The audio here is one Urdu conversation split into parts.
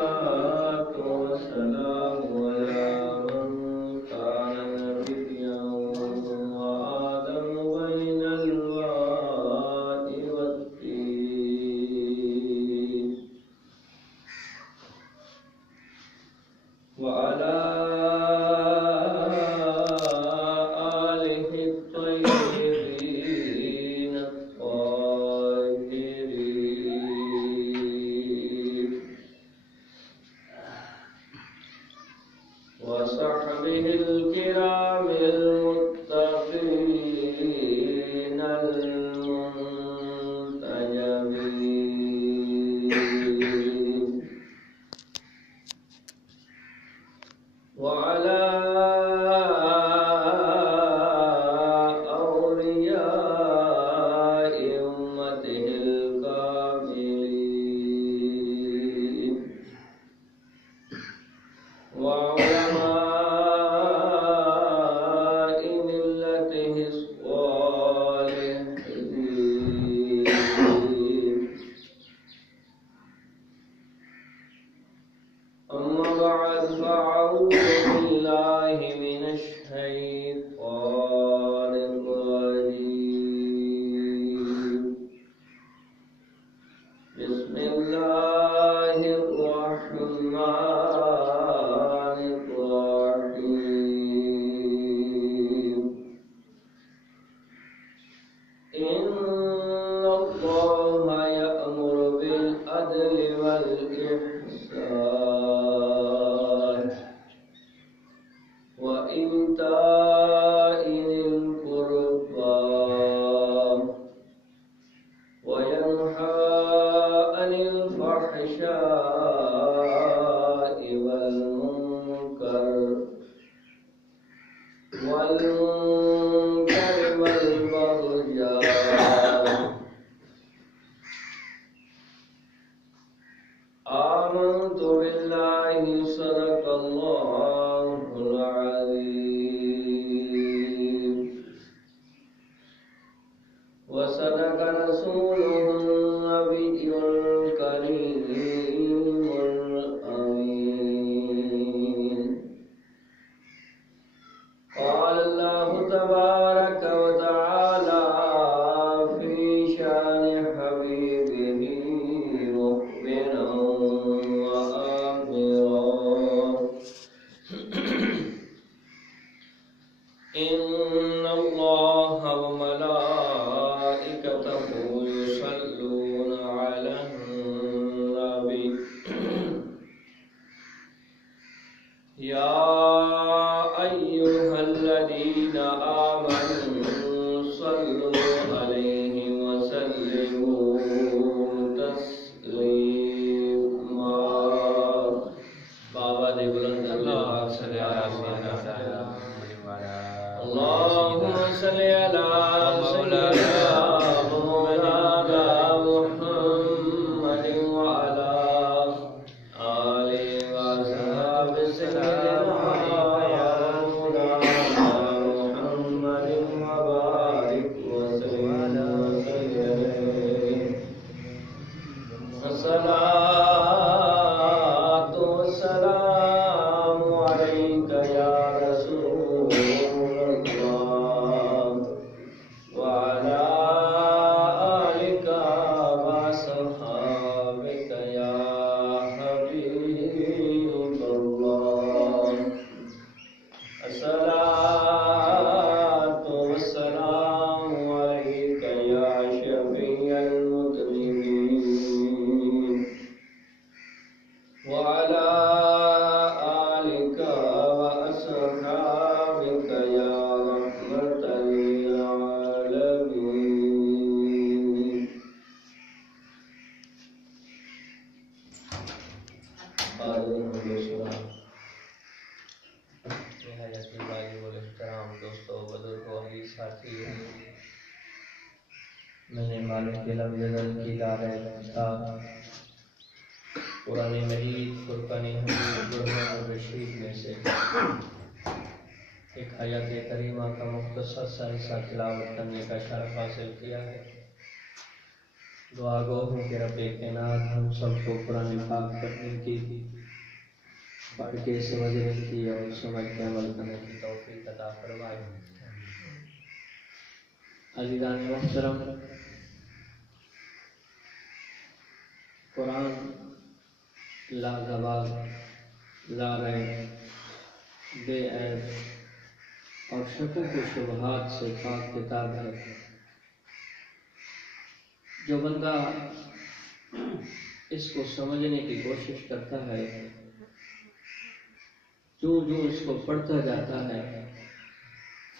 والصلاة والسلام على من كان نبيا وآدم بين الماء والطين وعلى آله الطيبين الطاهرين وصحبه الكرام المتقين المنتجبين وعلى أولياء أمته الكاملين وعلماء ملته الصالحين أما بعد فأعوذ بالله من الشيطان الرجيم بسم الله الرحمن الرحيم إن الله يأمر بالعدل والإحسان وإيتاء ذي القربى وينهى عن الفحشاء والمنكر والبغي آمنت بالله صدق الله العظيم وصدق رسوله النبي الكريم الأمين قال الله تبارك وتعالى في شأن حبيبه مخبرا وآمرا إن الله وملائكته يصلون على النبي يا أيها الذين آمنوا صلوا عليه وسلموا تسليما بابا دے بلند اللہ صلی اللہ علیہ وسلم اللهم صل على سيدنا مولانا محمد وعلى آله وصحبه سيدنا مولانا محمد وبارك وسلم الصلاة والسلام عليك يا رسول الله وعلى آلك وصحابك يا حبيب الله الصلاة والسلام عليك يا شفيع المذنبين وعلى آلك وأصحابك يا رحمة للعالمين نہایت بھائی والاحترام دوستو بزرگوں عزیز ساتھی میں نے معلوم کے لفظ کی لا رہے تھا قرآن مجید فرقان حمید برہان الرشید میں سے ایک آیت کریمہ کا مختصر سا حصہ تلاوت کرنے کا شرف حاصل کیا ہے۔ دعا گو ہوں کہ رب کائنات ہم سب کو قرآن پاک پڑھنے کی، پڑھ کے سمجھنے کی اور سمجھ کے عمل کرنے کی توفیق عطا فرمائے۔ عزیزان محترم، قرآن لازوال، لا ریب، بے عیب اور شکوک و شبہات سے پاک کتاب ہے۔ جو بندہ اس کو سمجھنے کی کوشش کرتا ہے، جو اس کو پڑھتا جاتا ہے،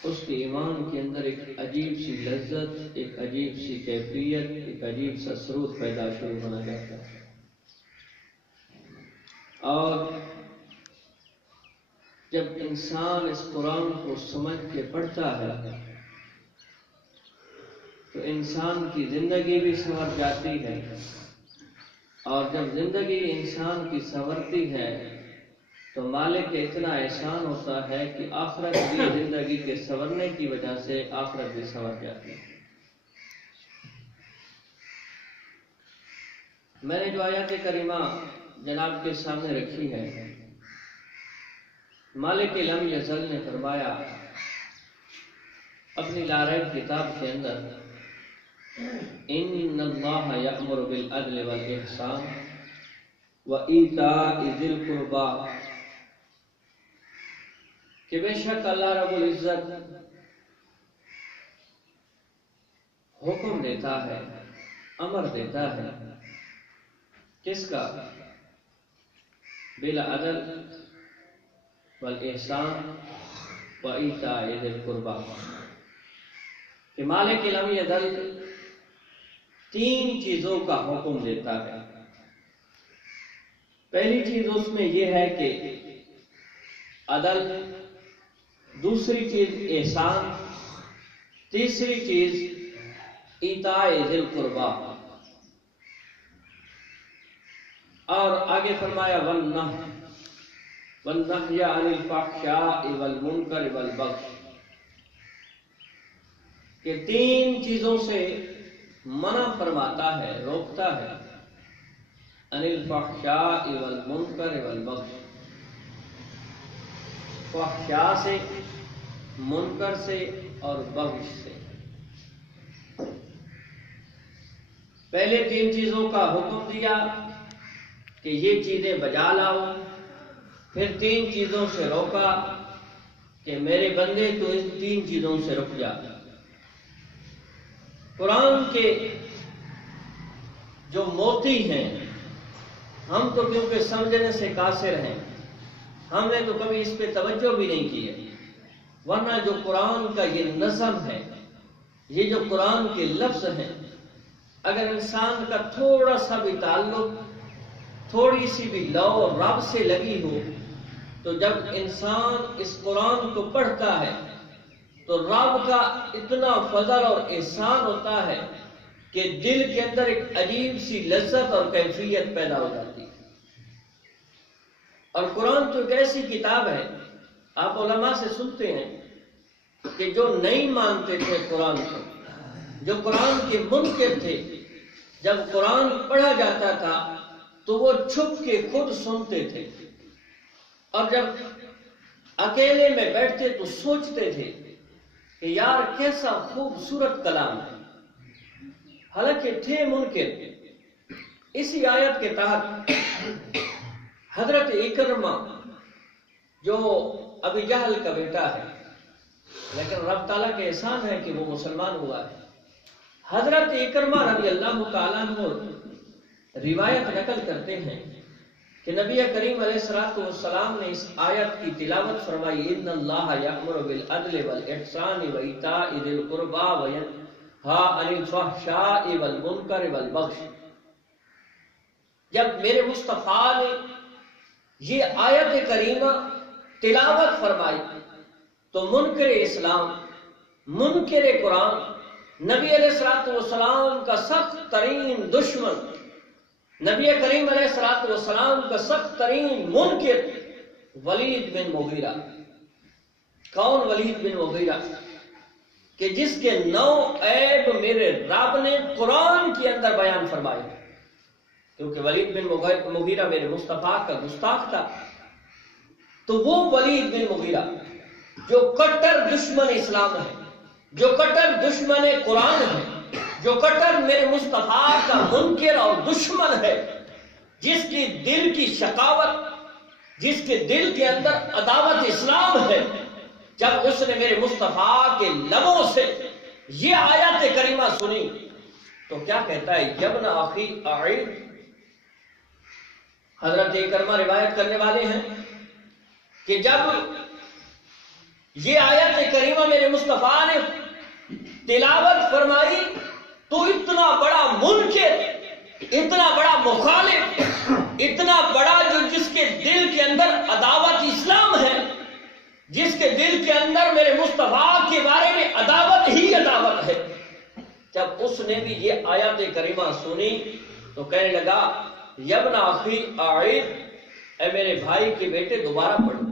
اس کے ایمان کے اندر ایک عجیب سی لذت، ایک عجیب سی کیفیت، ایک عجیب سا سرور پیدا شروع ہونا جاتا ہے۔ اور جب انسان اس قرآن کو سمجھ کے پڑھتا ہے تو انسان کی زندگی بھی سنور جاتی ہے، اور جب زندگی انسان کی سنورتی ہے تو مالک کے اتنا احسان ہوتا ہے کہ آخرت بھی زندگی کے سنورنے کی وجہ سے آخرت بھی سنور جاتی ہے۔ میں نے جو آیات کریمہ جناب کے سامنے رکھی ہے، مالک لم یزل نے فرمایا اپنی لا ریب کتاب کے اندر، ان اللہ یأمر بالعدل والاحسان وایتاء ذی القربی، کہ بے شک اللہ رب العزت حکم دیتا ہے، امر دیتا ہے، کس کا؟ بالعدل والاحسان وایتاء ذی القربی، کہ مالک لم یزل تین چیزوں کا حکم دیتا ہے۔ پہلی چیز اس میں یہ ہے کہ عدل، دوسری چیز احسان، تیسری چیز ایتاء ذی القربی، اور آگے فرمایا والنہی عن الفحشاء والمنکر والبغی، کہ تین چیزوں سے منع فرماتا ہے، روکتا ہے، عن الفحشاء والمنکر والبغی، فحشاء سے، منکر سے اور بغی سے۔ پہلے تین چیزوں کا حکم دیا کہ یہ چیزیں بجا لاؤ، پھر تین چیزوں سے روکا کہ میرے بندے تو ان تین چیزوں سے رک جا۔ قرآن کے جو موتی ہیں، ہم تو کیونکہ سمجھنے سے قاصر ہیں، ہم نے تو کبھی اس پہ توجہ بھی نہیں کی ہے، ورنہ جو قرآن کا یہ نظم ہے، یہ جو قرآن کے لفظ ہیں، اگر انسان کا تھوڑا سا بھی تعلق، تھوڑی سی بھی لو رب سے لگی ہو، تو جب انسان اس قرآن کو پڑھتا ہے تو رب کا اتنا فضل اور احسان ہوتا ہے کہ دل کے اندر ایک عجیب سی لذت اور کیفیت پیدا ہو جاتی ہے۔ اور قرآن تو ایک ایسی کتاب ہے، آپ علماء سے سنتے ہیں کہ جو نہیں مانتے تھے قرآن کو، جو قرآن کے منکر تھے، جب قرآن پڑھا جاتا تھا تو وہ چھپ کے خود سنتے تھے، اور جب اکیلے میں بیٹھتے تو سوچتے تھے کہ یار کیسا خوبصورت کلام ہے، حالانکہ تھے منکر۔ اسی آیت کے تحت حضرت اکرمہ، جو ابی جہل کا بیٹا ہے لیکن رب تعالیٰ کے احسان ہے کہ وہ مسلمان ہوا ہے، حضرت اکرمہ رضی اللہ تعالیٰ عنہ روایت نقل کرتے ہیں کہ نبی کریم علیہ السلام نے اس آیت کی تلاوت فرمائی، ان اللہ یأمر بالعدل والاحسان وایتاء ذی القربی وینہی عن الفحشاء والمنکر والبغی۔ جب میرے مصطفیٰ نے یہ آیت کریمہ تلاوت فرمائی تو منکر اسلام، منکر قرآن، نبی علیہ السلام کا سخت ترین دشمن، نبی کریم علیہ السلام کا سخت ترین منکر ولید بن مغیرہ۔ کون ولید بن مغیرہ؟ کہ جس کے 9 عیب میرے رب نے قرآن کے اندر بیان فرمائے، کیونکہ ولید بن مغیرہ میرے مصطفیٰ کا گستاخ تھا، تو وہ ولید بن مغیرہ جو کٹر دشمن اسلام ہے، جو کٹر دشمن قرآن ہے، جو کٹر میرے مصطفیٰ کا منکر اور دشمن ہے، جس کی دل کی شقاوت، جس کے دل کے اندر عداوت اسلام ہے، جب اس نے میرے مصطفیٰ کے لبوں سے یہ آیات کریمہ سنی تو کیا کہتا ہے؟ یبن اخی اعید، حضرت اکرمہ روایت کرنے والے ہیں کہ جب یہ آیت کریمہ میرے مصطفیٰ نے تلاوت فرمائی تو اتنا بڑا منکر، اتنا بڑا مخالف، اتنا بڑا جو جس کے دل کے اندر عداوت اسلام ہے، جس کے دل کے اندر میرے مصطفیٰ کے بارے میں عداوت ہی عداوت ہے، جب اس نے بھی یہ آیات کریمہ سنی تو کہنے لگا یبن اخی اعید، اے میرے بھائی کے بیٹے دوبارہ پڑھو،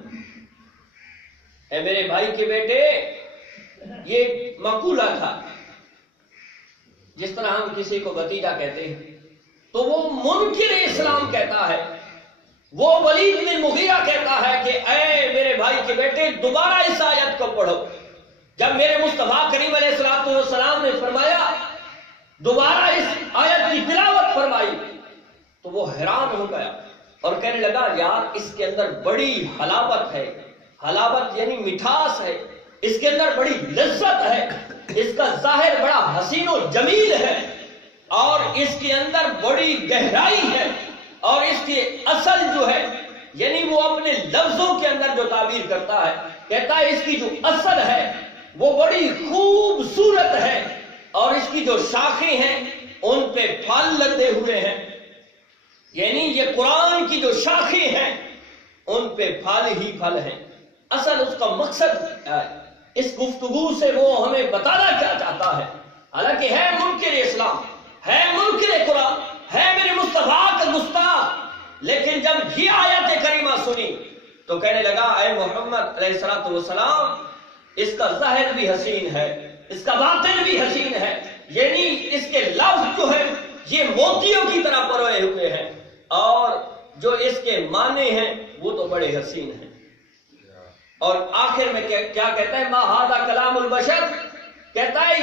اے میرے بھائی کے بیٹے۔ یہ مقولہ تھا، جس طرح ہم کسی کو بھتیجا کہتے ہیں تو وہ منکر اسلام کہتا ہے، وہ ولید بن مغیرہ کہتا ہے کہ اے میرے بھائی کے بیٹے دوبارہ اس آیت کو پڑھو۔ جب میرے مصطفیٰ کریم علیہ الصلوۃ والسلام نے فرمایا دوبارہ اس آیت کی تلاوت فرمائی تو وہ حیران ہو گیا اور کہنے لگا یار اس کے اندر بڑی حلاوت ہے، حلاوت یعنی مٹھاس ہے، اس کے اندر بڑی لذت ہے، اس کا ظاہر بڑا حسین و جمیل ہے، اور اس کے اندر بڑی گہرائی ہے، اور اس کی اصل جو ہے یعنی وہ اپنے لفظوں کے اندر جو تعبیر کرتا ہے کہتا ہے اس کی جو اصل ہے وہ بڑی خوبصورت ہے، اور اس کی جو شاخیں ہیں ان پہ پھل لدے ہوئے ہیں، یعنی یہ قرآن کی جو شاخیں ہیں ان پہ پھل ہی پھل ہیں۔ اصل اس کا مقصد اس گفتگو سے وہ ہمیں بتانا کیا چاہتا ہے، حالانکہ ہے منکر اسلام، ہے منکر قرآن، ہے میرے مصطفیٰ کا گستاخ، لیکن جب یہ آیت کریمہ سنی تو کہنے لگا اے محمد علیہ الصلوۃ والسلام اس کا ظاہر بھی حسین ہے، اس کا باطن بھی حسین ہے، یعنی اس کے لفظ جو ہے یہ موتیوں کی طرح پروئے ہوئے ہیں، اور جو اس کے معنی ہیں وہ تو بڑے حسین ہیں۔ اور آخر میں کیا کہتا ہے؟ ما ھذا کلام البشر، کہتا ہے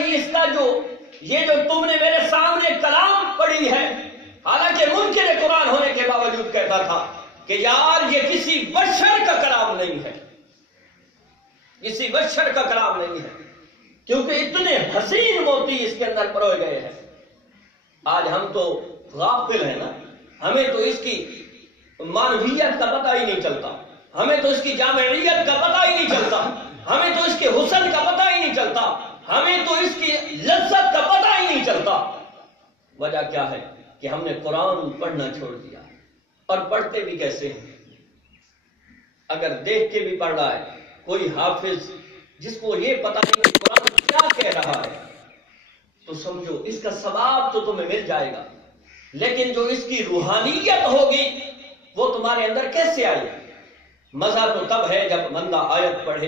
یہ جو تم نے میرے سامنے کلام پڑھی ہے، حالانکہ منکر قرآن ہونے کے باوجود کہتا تھا کہ یار یہ کسی بشر کا کلام نہیں ہے، کسی بشر کا کلام نہیں ہے، کیونکہ اتنے حسین موتی اس کے اندر پروئے گئے ہیں۔ آج ہم تو غافل ہیں نا، ہمیں تو اس کی معنویت کا پتہ ہی نہیں چلتا، ہمیں تو اس کی جامعیت کا پتہ ہی نہیں چلتا، ہمیں تو اس کے حسن کا پتہ ہی نہیں چلتا، ہمیں تو اس کی لذت کا پتہ ہی نہیں چلتا۔ وجہ کیا ہے کہ ہم نے قرآن پڑھنا چھوڑ دیا، اور پڑھتے بھی کیسے ہیں؟ اگر دیکھ کے بھی پڑھ رہا ہے کوئی حافظ جس کو یہ پتہ نہیں کہ قرآن کیا کہہ رہا ہے تو سمجھو اس کا ثواب تو تمہیں مل جائے گا، لیکن جو اس کی روحانیت ہوگی وہ تمہارے اندر کیسے آئے؟ مزہ تو تب ہے جب بندہ آیت پڑھے،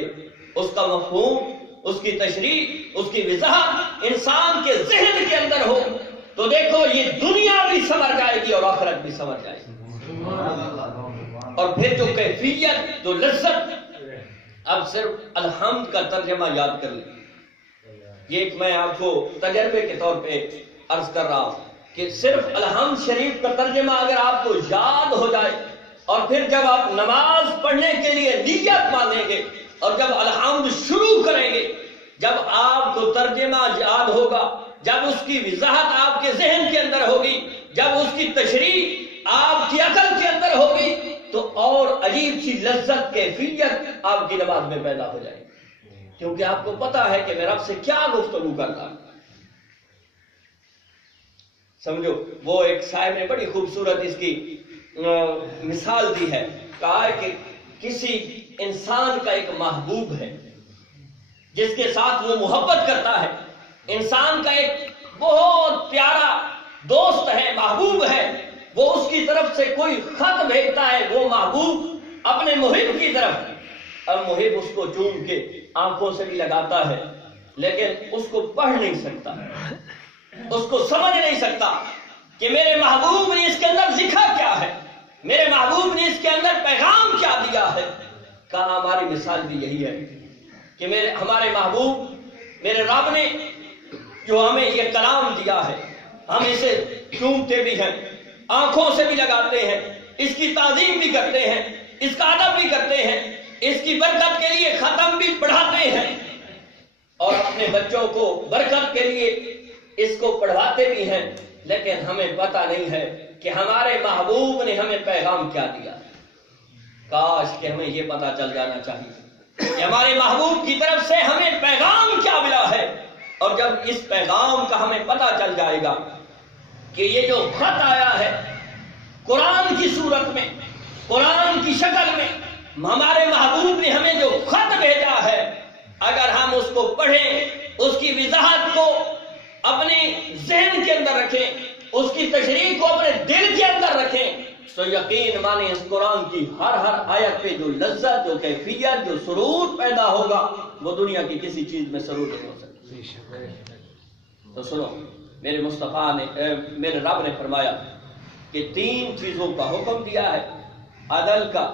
اس کا مفہوم، اس کی تشریح، اس کی وضاحت انسان کے ذہن کے اندر ہو تو دیکھو یہ دنیا بھی سنور جائے گی اور آخرت بھی سنور جائے گی، اور پھر جو کیفیت، جو لذت۔ اب صرف الحمد کا ترجمہ یاد کر لیں، یہ ایک میں آپ کو تجربے کے طور پہ عرض کر رہا ہوں کہ صرف الحمد شریف کا ترجمہ اگر آپ کو یاد ہو جائے، اور پھر جب آپ نماز پڑھنے کے لیے نیت مانیں گے اور جب الحمد شروع کریں گے، جب آپ کو ترجمہ یاد ہوگا، جب اس کی وضاحت آپ کے ذہن کے اندر ہوگی، جب اس کی تشریح آپ کی عقل کے اندر ہوگی تو اور عجیب سی لذت کیفیت آپ کی نماز میں پیدا ہو جائے گی، کیونکہ آپ کو پتا ہے کہ میں رب سے کیا گفتگو کر رہا ہوں۔ سمجھو وہ ایک صاحب نے بڑی خوبصورت اس کی مثال دی ہے، کہا کہ کسی انسان کا ایک محبوب ہے جس کے ساتھ وہ محبت کرتا ہے، انسان کا ایک بہت پیارا دوست ہے، محبوب ہے، وہ اس کی طرف سے کوئی خط بھیجتا ہے، وہ محبوب اپنے محب کی طرف، اب محب اس کو چوم کے آنکھوں سے بھی لگاتا ہے لیکن اس کو پڑھ نہیں سکتا، اس کو سمجھ نہیں سکتا کہ میرے محبوب نے اس کے اندر لکھا کیا ہے، میرے محبوب نے اس کے اندر پیغام کیا دیا ہے۔ کہا ہماری مثال بھی یہی ہے کہ ہمارے محبوب میرے رب نے جو ہمیں یہ کلام دیا ہے، ہم اسے چومتے بھی ہیں، آنکھوں سے بھی لگاتے ہیں، اس کی تعظیم بھی کرتے ہیں، اس کا ادب بھی کرتے ہیں، اس کی برکت کے لیے ختم بھی پڑھاتے ہیں، اور اپنے بچوں کو برکت کے لیے اس کو پڑھواتے بھی ہیں، لیکن ہمیں پتہ نہیں ہے کہ ہمارے محبوب نے ہمیں پیغام کیا دیا۔ کاش کہ ہمیں یہ پتہ چل جانا چاہیے کہ ہمارے محبوب کی طرف سے ہمیں پیغام کیا ملا ہے، اور جب اس پیغام کا ہمیں پتہ چل جائے گا کہ یہ جو خط آیا ہے قرآن کی صورت میں، قرآن کی شکل میں، ہمارے محبوب نے ہمیں جو خط بھیجا ہے، اگر ہم اس کو پڑھیں، اس کی وضاحت کو اپنے ذہن کے اندر رکھیں، اس کی تشریح کو اپنے دل کے اندر رکھیں، تو یقین مانیں اس قرآن کی ہر آیت پہ جو لذت، جو کیفیت، جو سرور پیدا ہوگا، وہ دنیا کی کسی چیز میں سرور نہیں ہو سکتی۔ تو سنو، میرے مصطفیٰ نے، میرے رب نے فرمایا کہ 3 چیزوں کا حکم دیا ہے، عدل کا،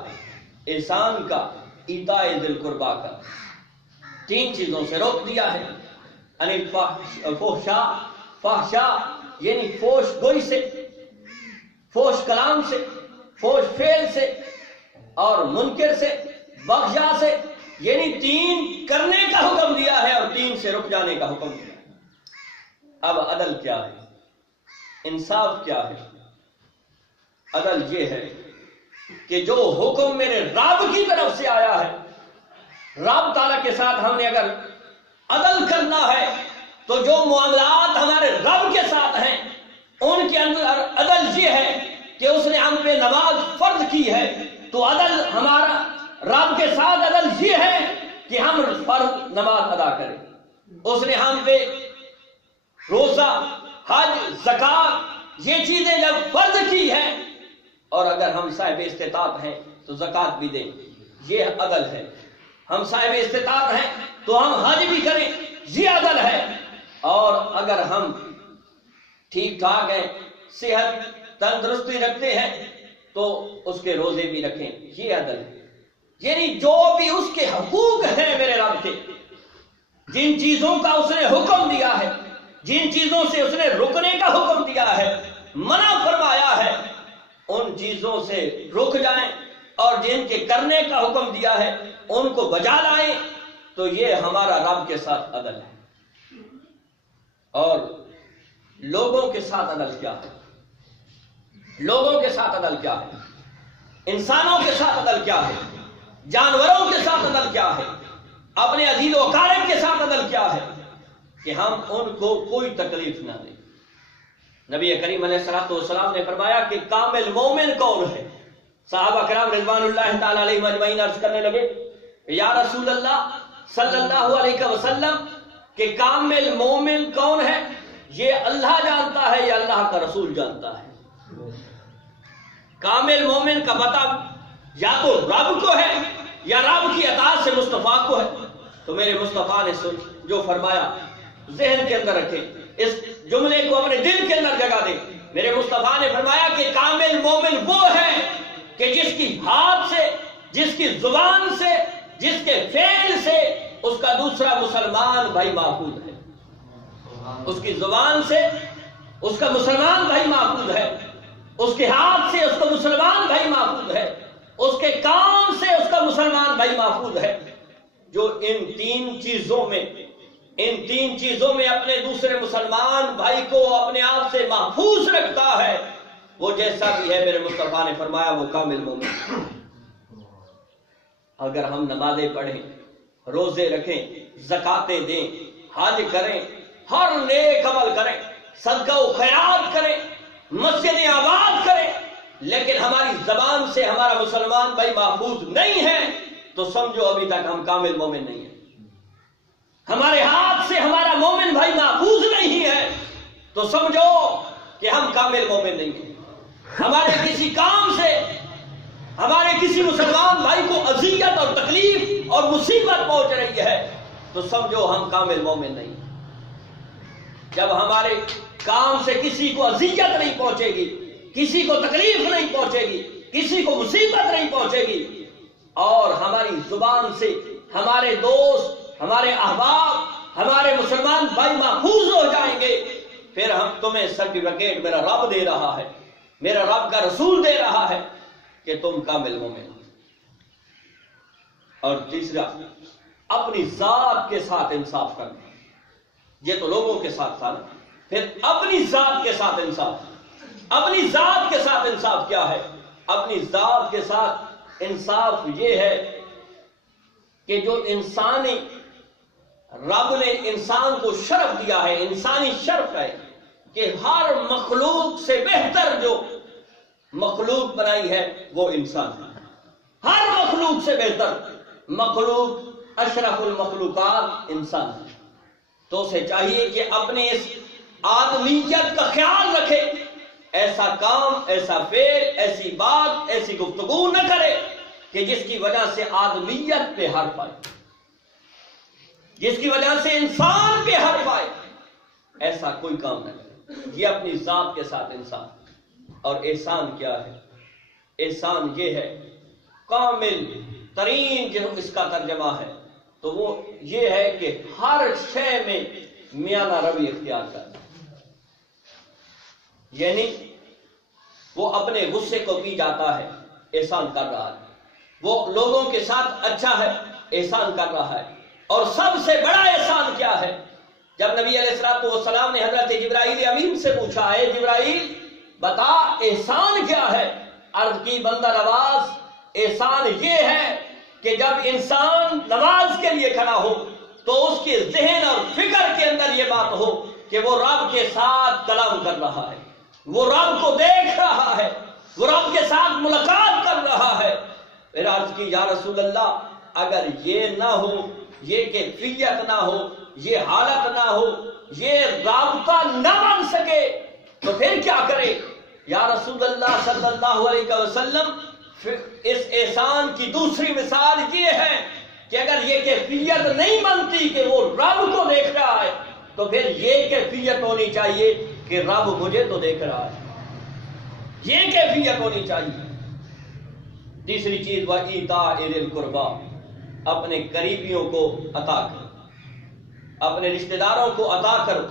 احسان کا، ایتاء ذی القربیٰ کا۔ 3 چیزوں سے روک دیا ہے، فحشا یعنی فوش گوئی سے، فوش کلام سے، فوش فعل سے، اور منکر سے، بغضا سے، یعنی 3 کرنے کا حکم دیا ہے اور 3 سے رک جانے کا حکم دیا ہے۔ اب عدل کیا ہے، انصاف کیا ہے؟ عدل یہ ہے کہ جو حکم میرے رب کی طرف سے آیا ہے، رب تعالیٰ کے ساتھ ہم نے اگر عدل کرنا ہے تو جو معاملات ہمارے رب کے ساتھ ہیں ان کے اندر عدل یہ ہے کہ اس نے ہم پہ نماز فرض کی ہے، تو عدل ہمارا رب کے ساتھ عدل یہ ہے کہ ہم فرض نماز ادا کریں۔ اس نے ہم پہ روزہ، حج، زکات یہ چیزیں جب فرض کی ہیں، اور اگر ہم صاحب استطاعت ہیں تو زکات بھی دیں، یہ عدل ہے۔ ہم صاحب استطاعت ہیں تو ہم حج بھی کریں، یہ عدل ہے۔ اور اگر ہم ٹھیک ٹھاک ہیں، صحت تندرستی رکھتے ہیں، تو اس کے روزے بھی رکھیں، یہ عدل ہے۔ یعنی جو بھی اس کے حقوق ہیں میرے رب کے، جن چیزوں کا اس نے حکم دیا ہے، جن چیزوں سے اس نے رکنے کا حکم دیا ہے، منع فرمایا ہے، ان چیزوں سے رک جائیں، اور جن کے کرنے کا حکم دیا ہے ان کو بجا لائیں، تو یہ ہمارا رب کے ساتھ عدل ہے۔ اور لوگوں کے ساتھ عدل کیا ہے؟ لوگوں کے ساتھ عدل کیا ہے؟ انسانوں کے ساتھ عدل کیا ہے؟ جانوروں کے ساتھ عدل کیا ہے؟ اپنے عزیز و اقارب کے ساتھ عدل کیا ہے؟ کہ ہم ان کو کوئی تکلیف نہ دیں۔ نبی کریم علیہ الصلوۃ والسلام نے فرمایا کہ کامل مومن کون ہے؟ صحابہ کرام رضوان اللہ تعالی علیہم اجمعین عرض کرنے لگے یا رسول اللہ صلی اللہ علیہ وسلم کہ کامل مومن کون ہے؟ یہ اللہ جانتا ہے یا اللہ کا رسول جانتا ہے؟ کامل مومن کا مطلب یا تو رب کو ہے یا رب کی اطاعت سے مصطفیٰ کو ہے۔ تو میرے مصطفیٰ نے جو فرمایا ذہن کے اندر رکھیں، اس جملے کو اپنے دل کے اندر جگہ دیں۔ میرے مصطفیٰ نے فرمایا کہ کامل مومن وہ ہے کہ جس کی ہاتھ سے، جس کی زبان سے، جس کے فعل سے اس کا دوسرا مسلمان بھائی محفوظ ہے۔ اس کی زبان سے اس کا مسلمان بھائی محفوظ ہے، اس کے ہاتھ سے اس کا مسلمان بھائی محفوظ ہے، اس کے کام سے اس کا مسلمان بھائی محفوظ ہے۔ جو ان 3 چیزوں میں اپنے دوسرے مسلمان بھائی کو اپنے آپ سے محفوظ رکھتا ہے، وہ جیسا بھی ہے میرے مصطفیٰ نے فرمایا وہ کامل مومن۔ اگر ہم نمازیں پڑھیں، روزے رکھیں، زکاتیں دیں، حج کریں، ہر نیک عمل کریں، صدقہ و خیرات کریں، مسجدیں آباد کریں، لیکن ہماری زبان سے ہمارا مسلمان بھائی محفوظ نہیں ہے، تو سمجھو ابھی تک ہم کامل مومن نہیں ہیں۔ ہمارے ہاتھ سے ہمارا مومن بھائی محفوظ نہیں ہے تو سمجھو کہ ہم کامل مومن نہیں ہیں۔ ہمارے کسی کام سے ہمارے کسی مسلمان بھائی کو اذیت اور تکلیف اور مصیبت پہنچ رہی ہے تو سمجھو ہم کامل مومن نہیں. جب ہمارے کام سے کسی کو اذیت نہیں پہنچے گی، کسی کو تکلیف نہیں پہنچے گی، کسی کو مصیبت نہیں پہنچے گی، اور ہماری زبان سے ہمارے دوست، ہمارے احباب، ہمارے مسلمان بھائی محفوظ ہو جائیں گے، پھر ہم تمہیں سرٹیفکیٹ میرا رب دے رہا ہے، میرا رب کا رسول دے رہا ہے کہ تم کامل مومن ہو. اور تیسرا، اپنی ذات کے ساتھ انصاف کرنا. یہ تو لوگوں کے ساتھ تھا نا، پھر اپنی ذات کے ساتھ انصاف. اپنی ذات کے ساتھ انصاف کیا ہے؟ اپنی ذات کے ساتھ انصاف یہ ہے کہ جو انسانی رب نے انسان کو شرف دیا ہے، انسانی شرف ہے کہ ہر مخلوق سے بہتر جو مخلوق بنائی ہے وہ انسان ہے. ہر مخلوق سے بہتر مخلوق، اشرف المخلوقات انسان ہے. تو اسے چاہیے کہ اپنے اس آدمیت کا خیال رکھے، ایسا کام، ایسا فعل، ایسی بات، ایسی گفتگو نہ کرے کہ جس کی وجہ سے آدمیت پہ حرف آئے، جس کی وجہ سے انسان پہ حرف آئے. ایسا کوئی کام نہ کرے. یہ اپنی ذات کے ساتھ انسان. اور احسان کیا ہے؟ احسان یہ ہے، کامل ترین جو اس کا ترجمہ ہے تو وہ یہ ہے کہ ہر شے میں میانہ روی اختیار کرنا. یعنی وہ اپنے غصے کو پی جاتا ہے، احسان کر رہا ہے. وہ لوگوں کے ساتھ اچھا ہے، احسان کر رہا ہے. اور سب سے بڑا احسان کیا ہے؟ جب نبی علیہ الصلوۃ والسلام نے حضرت جبرائیل امین سے پوچھا، ہے جبرائیل بتا احسان کیا ہے؟ عرض کی بندہ نواز، احسان یہ ہے کہ جب انسان نماز کے لیے کھڑا ہو تو اس کے ذہن اور فکر کے اندر یہ بات ہو کہ وہ رب کے ساتھ کلام کر رہا ہے، وہ رب کو دیکھ رہا ہے، وہ رب کے ساتھ ملاقات کر رہا ہے. پھر عرض کی یا رسول اللہ، اگر یہ نہ ہو، یہ کیفیت نہ ہو، یہ حالت نہ ہو، یہ رابطہ نہ بن سکے تو پھر کیا کرے؟ یا رسول اللہ صلی اللہ علیہ وسلم، اس احسان کی دوسری مثال یہ ہے کہ اگر یہ کیفیت نہیں بنتی کہ وہ رب کو دیکھ رہا ہے تو پھر یہ کیفیت ہونی چاہیے کہ رب مجھے تو دیکھ رہا ہے. یہ کیفیت ہونی چاہیے. تیسری چیز، وَإِيتَاءِ ذِي الْقُرْبَىٰ، اپنے قریبیوں کو عطا کرو، اپنے رشتہ داروں کو عطا کرو.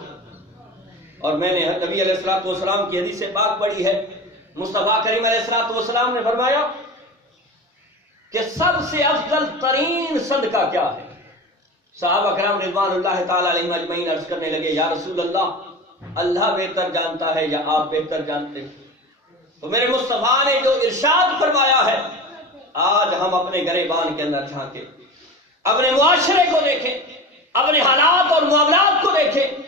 اور میں نے نبی علیہ الصلوۃ والسلام کی حدیث پاک پڑھی ہے، مصطفیٰ کریم علیہ الصلوۃ والسلام نے فرمایا کہ سب سے افضل ترین صدقہ کیا ہے؟ صحابہ کرام رضوان اللہ تعالی علیہم اجمعین عرض کرنے لگے، یا رسول اللہ، اللہ بہتر جانتا ہے یا آپ بہتر جانتے ہیں؟ تو میرے مصطفیٰ نے جو ارشاد فرمایا ہے، آج ہم اپنے گریبان کے اندر جھانکیں، اپنے معاشرے کو دیکھیں، اپنے حالات اور معاملات کو دیکھیں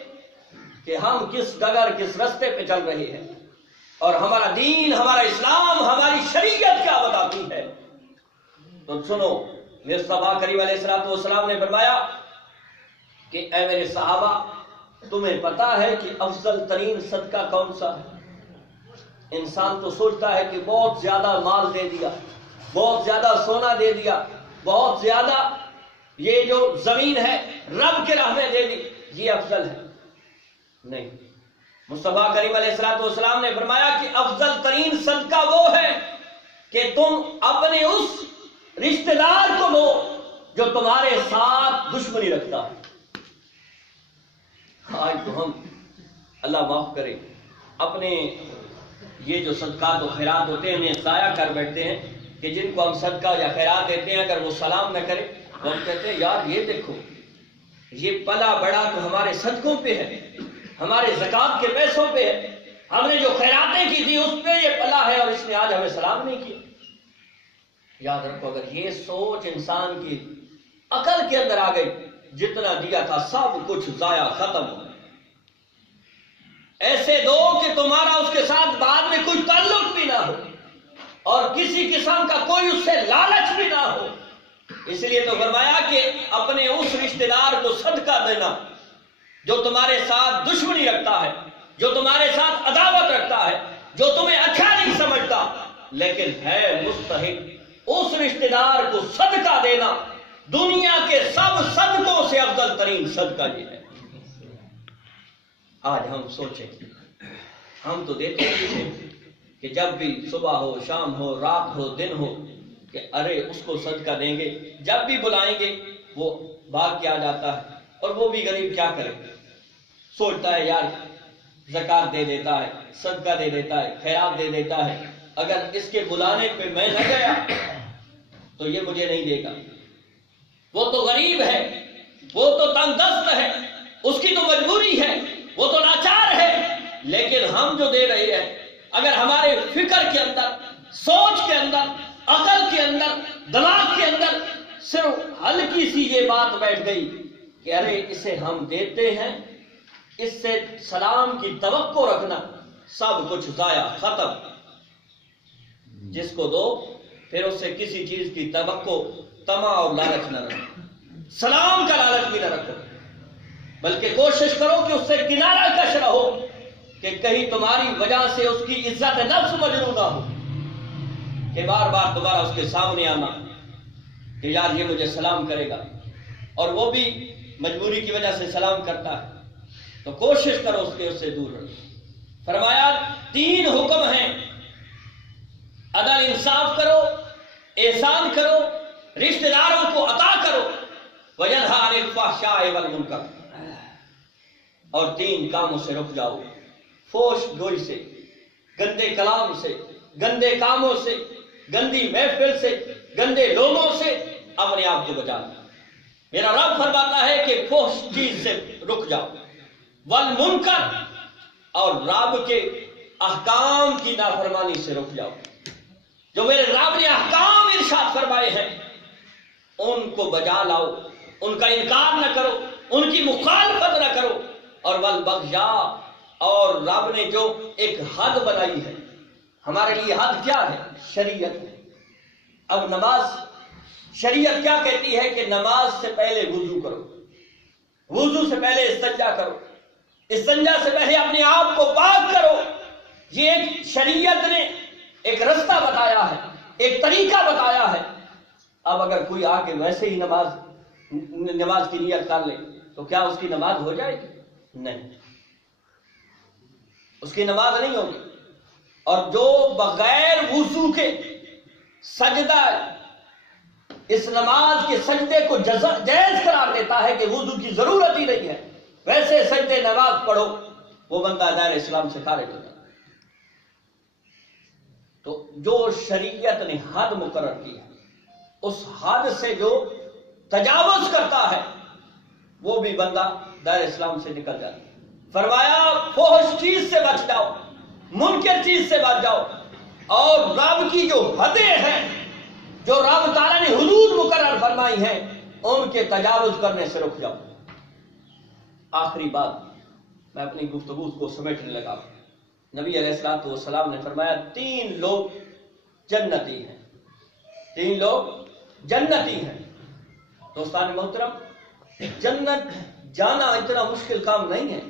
کہ ہم کس ڈگر، کس رستے پہ چل رہے ہیں، اور ہمارا دین، ہمارا اسلام، ہماری شریعت کیا بتاتی ہے. تو سنو، مصطفیٰ کریم علیہ الصلوۃ والسلام نے فرمایا کہ اے میرے صحابہ، تمہیں پتا ہے کہ افضل ترین صدقہ کون سا ہے؟ انسان تو سوچتا ہے کہ بہت زیادہ مال دے دیا، بہت زیادہ سونا دے دیا، بہت زیادہ یہ جو زمین ہے رب کے راہ میں دے دی، یہ افضل ہے. نہیں، مصطفیٰ کریم علیہ الصلوۃ والسلام نے فرمایا کہ افضل ترین صدقہ وہ ہے کہ تم اپنے اس رشتہ دار کو دو جو تمہارے ساتھ دشمنی رکھتا ہے. آج تو ہم، اللہ معاف کرے، اپنے یہ جو صدقات و خیرات ہوتے ہیں انہیں ضائع کر بیٹھتے ہیں کہ جن کو ہم صدقہ یا خیرات دیتے ہیں اگر وہ سلام نہ کرے تو ہم کہتے ہیں یار یہ دیکھو، یہ پلا بڑا تو ہمارے صدقوں پہ ہے، ہمارے زکات کے پیسوں پہ ہے، ہم نے جو خیراتیں کی تھی اس پہ یہ پلا ہے اور اس نے آج ہمیں سلام نہیں کیا. یاد رکھو، اگر یہ سوچ انسان کی عقل کے اندر آ گئی، جتنا دیا تھا سب کچھ ضائع، ختم ہو گیا. ایسے دو کہ تمہارا اس کے ساتھ بعد میں کوئی تعلق بھی نہ ہو اور کسی قسم کا کوئی اس سے لالچ بھی نہ ہو. اس لیے تو فرمایا کہ اپنے اس رشتہ دار کو صدقہ دینا جو تمہارے ساتھ دشمنی رکھتا ہے، جو تمہارے ساتھ عداوت رکھتا ہے، جو تمہیں اچھا نہیں سمجھتا لیکن ہے مستحق. اس رشتہ دار کو صدقہ دینا دنیا کے سب صدقوں سے افضل ترین صدقہ یہ ہے۔ آج ہم سوچیں، ہم تو دیتے ہیں کہ جب بھی صبح ہو، شام ہو، رات ہو، دن ہو، کہ ارے اس کو صدقہ دیں گے، جب بھی بلائیں گے وہ بھاگ کے آ جاتا ہے۔ اور وہ بھی غریب کیا کرے، سوچتا ہے یار زکات دے دیتا ہے، صدقہ دے دیتا ہے، خیرات دے دیتا ہے، اگر اس کے بلانے پہ میں نہ گیا تو یہ مجھے نہیں دے گا۔ وہ تو غریب ہے، وہ تو تنگ دست ہے، اس کی تو مجبوری ہے، وہ تو لاچار ہے، لیکن ہم جو دے رہے ہیں، اگر ہمارے فکر کے اندر، سوچ کے اندر، عقل کے اندر، دماغ کے اندر صرف ہلکی سی یہ بات بیٹھ گئی کہ ارے اسے ہم دیتے ہیں، اس سے سلام کی توقع رکھنا، سب کچھ ضائع، ختم۔ جس کو دو پھر اس سے کسی چیز کی توقع، طمع اور لالچ نہ رکھو، سلام کا لالچ بھی نہ رکھو، بلکہ کوشش کرو کہ اس سے کنارہ کش رہو کہ کہیں تمہاری وجہ سے اس کی عزت نفس مجروح نہ ہو، کہ بار بار دوبارہ اس کے سامنے آنا کہ یار یہ مجھے سلام کرے گا، اور وہ بھی مجبوری کی وجہ سے سلام کرتا ہے، تو کوشش کرو اس سے دور رہو۔ فرمایا 3 حکم ہیں، عدل انصاف کرو، احسان کرو، رشتہ داروں کو عطا کرو، وَيَنْهَىٰ عَنِ الْفَحْشَاءِ وَالْمُنکَرِ، اور 3 کاموں سے رک جاؤ، فحش گوئی سے، گندے کلام سے، گندے کاموں سے، گندی محفل سے، گندے لوگوں سے اپنے آپ کو بچا لو۔ میرا رب فرماتا ہے کہ فحش چیز سے رک جاؤ، والمنکر، اور رب کے احکام کی نافرمانی سے رک جاؤ۔ جو میرے رب نے احکام ارشاد فرمائے ہیں ان کو بجا لاؤ، ان کا انکار نہ کرو، ان کی مخالفت نہ کرو، اور والبغیا، اور رب نے جو ایک حد بنائی ہے، ہمارے لیے حد کیا ہے؟ شریعت ہے۔ اب نماز، شریعت کیا کہتی ہے کہ نماز سے پہلے وضو کرو، وضو سے پہلے استنجا کرو، استنجا سے پہلے اپنے آپ کو پاک کرو۔ یہ ایک شریعت نے ایک رستہ بتایا ہے، ایک طریقہ بتایا ہے۔ اب اگر کوئی آ کے ویسے ہی نماز کی نیت کر لے تو کیا اس کی نماز ہو جائے گی؟ نہیں، اس کی نماز نہیں ہوگی۔ اور جو بغیر وضو کے سجدہ اس نماز کے سجدے کو جائز قرار دیتا ہے کہ وضو کی ضرورت ہی نہیں ہے، ویسے سجدے نماز پڑھو، وہ بندہ دائرہ اسلام سے خارج ہو جاتا ہے۔ تو جو شریعت نے حد مقرر کی ہے، اس حد سے جو تجاوز کرتا ہے وہ بھی بندہ دائرہ اسلام سے نکل جاتا ہے۔ فرمایا فحش چیز سے بچ جاؤ، منکر چیز سے بچ جاؤ، اور رب کی جو حدیں ہیں، جو رب تعالیٰ نے حدود مقرر فرمائی ہیں، ان کے تجاوز کرنے سے رک جاؤ۔ آخری بات، میں اپنی گفتگو کو سمیٹنے لگا۔ نبی علیہ الصلوۃ والسلام نے فرمایا 3 لوگ جنتی ہیں، 3 لوگ جنتی ہیں۔ دوستان محترم، جنت جانا اتنا مشکل کام نہیں ہے۔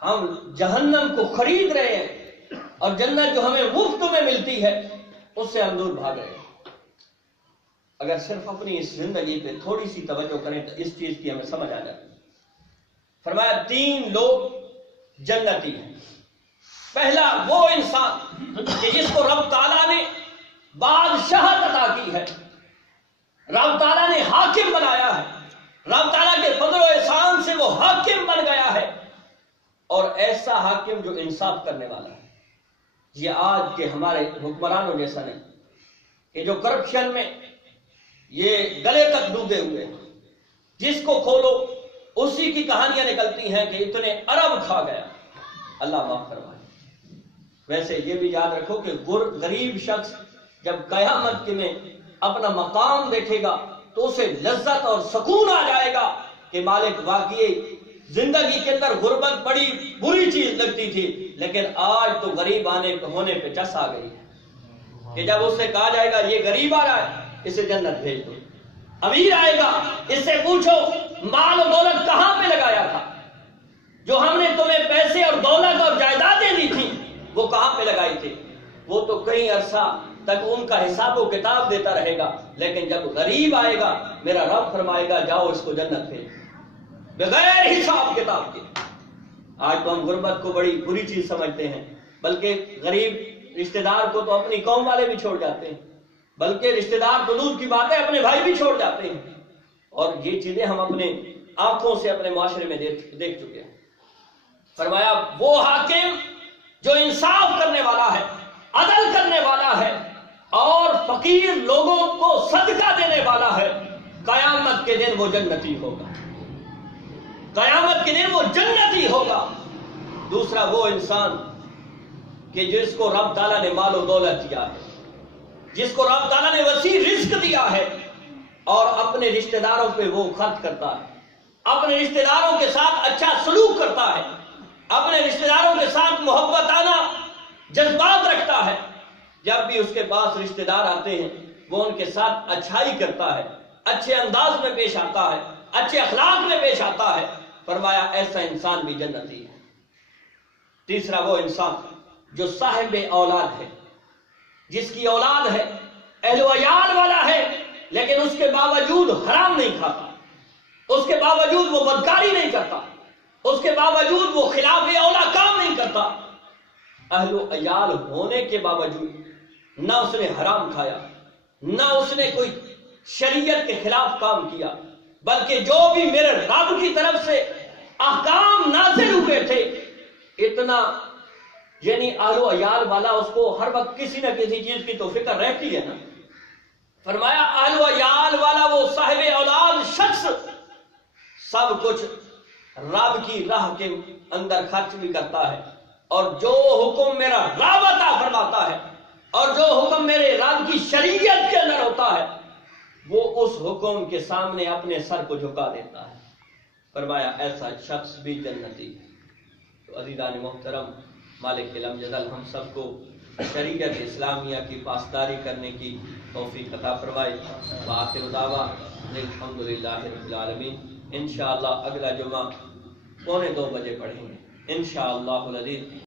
ہم جہنم کو خرید رہے ہیں، اور جنت جو ہمیں مفت میں ملتی ہے اس سے ہم دور بھاگ رہے ہیں۔ اگر صرف اپنی اس زندگی پہ تھوڑی سی توجہ کریں تو اس چیز کی ہمیں سمجھ آ جائے۔ فرمایا 3 لوگ جنتی ہیں۔ پہلا وہ انسان کہ جس کو رب تعالیٰ نے بادشاہت عطا کی ہے، رب تعالیٰ نے حاکم بنایا ہے، رب تعالیٰ کے فضل و احسان سے وہ حاکم بن گیا ہے، اور ایسا حاکم جو انصاف کرنے والا ہے۔ یہ آج کے ہمارے حکمرانوں جیسا نہیں کہ جو کرپشن میں یہ گلے تک ڈوبے ہوئے ہیں، جس کو کھولو اسی کی کہانیاں نکلتی ہیں کہ اتنے ارب کھا گیا۔ اللہ معاف کروائے۔ ویسے یہ بھی یاد رکھو کہ غریب شخص جب قیامت کے میں اپنا مقام دیکھے گا تو اسے لذت اور سکون آ جائے گا کہ مالک واقعی زندگی کے اندر غربت بڑی بری چیز لگتی تھی، لیکن آج تو غریب ہونے پہ چس آ گئی ہے کہ جب اس سے کہا جائے گا یہ غریب آ رہا ہے، اسے جنت بھیج دو۔ امیر آئے گا، اس سے پوچھو مال و دولت کہاں پہ لگایا تھا؟ جو ہم نے تمہیں پیسے اور دولت اور جائیدادیں دی تھی وہ کہاں پہ لگائی تھی؟ وہ تو کئی عرصہ تک ان کا حساب و کتاب دیتا رہے گا، لیکن جب غریب آئے گا میرا رب فرمائے گا جاؤ اس کو جنت بھیج بغیر حساب کتاب کے۔ آج تو ہم غربت کو بڑی بری چیز سمجھتے ہیں، بلکہ غریب رشتہ دار کو تو اپنی قوم والے بھی چھوڑ جاتے ہیں، بلکہ رشتہ دار تو دور کی بات ہے اپنے بھائی بھی چھوڑ جاتے ہیں، اور یہ چیزیں ہم اپنے آنکھوں سے اپنے معاشرے میں دیکھ چکے ہیں۔ فرمایا وہ حاکم جو انصاف کرنے والا ہے، عدل کرنے والا ہے اور فقیر لوگوں کو صدقہ دینے والا ہے، قیامت کے دن وہ جنتی ہوگا، قیامت کے دن وہ جنتی ہوگا۔ دوسرا وہ انسان کہ جس کو رب تعالیٰ نے مال و دولت دیا ہے، جس کو رب تعالیٰ نے وسیع رزق دیا ہے اور اپنے رشتہ داروں پہ وہ خرچ کرتا ہے، اپنے رشتہ داروں کے ساتھ اچھا سلوک کرتا ہے، اپنے رشتہ داروں کے ساتھ محبتانہ جذبات رکھتا ہے، جب بھی اس کے پاس رشتہ دار آتے ہیں وہ ان کے ساتھ اچھائی کرتا ہے، اچھے انداز میں پیش آتا ہے، اچھے اخلاق میں پیش آتا ہے، فرمایا ایسا انسان بھی جنتی ہے۔ تیسرا وہ انسان جو صاحب اولاد ہے، جس کی اولاد ہے، اہل و عیال والا ہے، لیکن اس کے باوجود حرام نہیں کھاتا، اس کے باوجود وہ بدکاری نہیں کرتا، اس کے باوجود وہ خلاف اولا کام نہیں کرتا، اہل و عیال ہونے کے باوجود نہ اس نے حرام کھایا، نہ اس نے کوئی شریعت کے خلاف کام کیا، بلکہ جو بھی میرے رب کی طرف سے احکام نازل ہوئے تھے، اتنا یعنی اہل و عیال والا اس کو ہر وقت کسی نہ کسی چیز کی تو فکر رہتی ہے نا۔ فرمایا اہل و عیال والا وہ صاحب اولاد شخص سب کچھ رب کی راہ کے اندر خرچ بھی کرتا ہے، اور جو حکم میرا رب عطا فرماتا ہے اور جو حکم میرے رب کی شریعت کے اندر ہوتا ہے وہ اس حکم کے سامنے اپنے سر کو جھکا دیتا ہے۔ فرمایا ایسا شخص بھی جنتی ہے۔ تو عزیزان محترم، مالک الامجد ہم سب کو شریعت اسلامیہ کی پاسداری کرنے کی توفیق عطا فرمائے۔ وآخر دعوانا الحمدللہ رب العالمین۔ انشاءاللہ اگلا جمعہ 1:45 بجے پڑھیں گے انشاءاللہ العزیز۔